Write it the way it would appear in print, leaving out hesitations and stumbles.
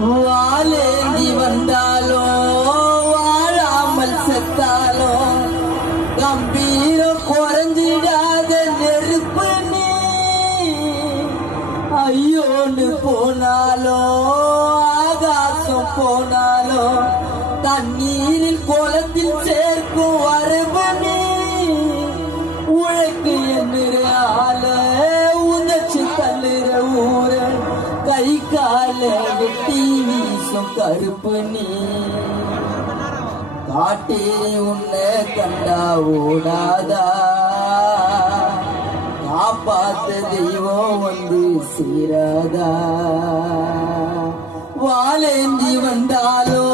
வாழேந்தி வந்தாலோ வாழாமல் செத்தாலோ கம்பீரம் குறைஞ்சிடாத நெருப்பு நீ. ஐயோன்னு போனாலோ ஆகாசம் போனாலோ தண்ணீரில் குளத்தில் சேர்க்கும் வரவு நீ. உழைக்கு என்னுற ஆள உதச்சு தள்ளுற ஊர கை கால வெட்டி வீசும் கருப்பு நீ. காட்டே உன்னை கண்டா ஓடாதா காப்பாத்த தெய்வம் வந்து சேராதா. வாழேந்தி வந்தாலோ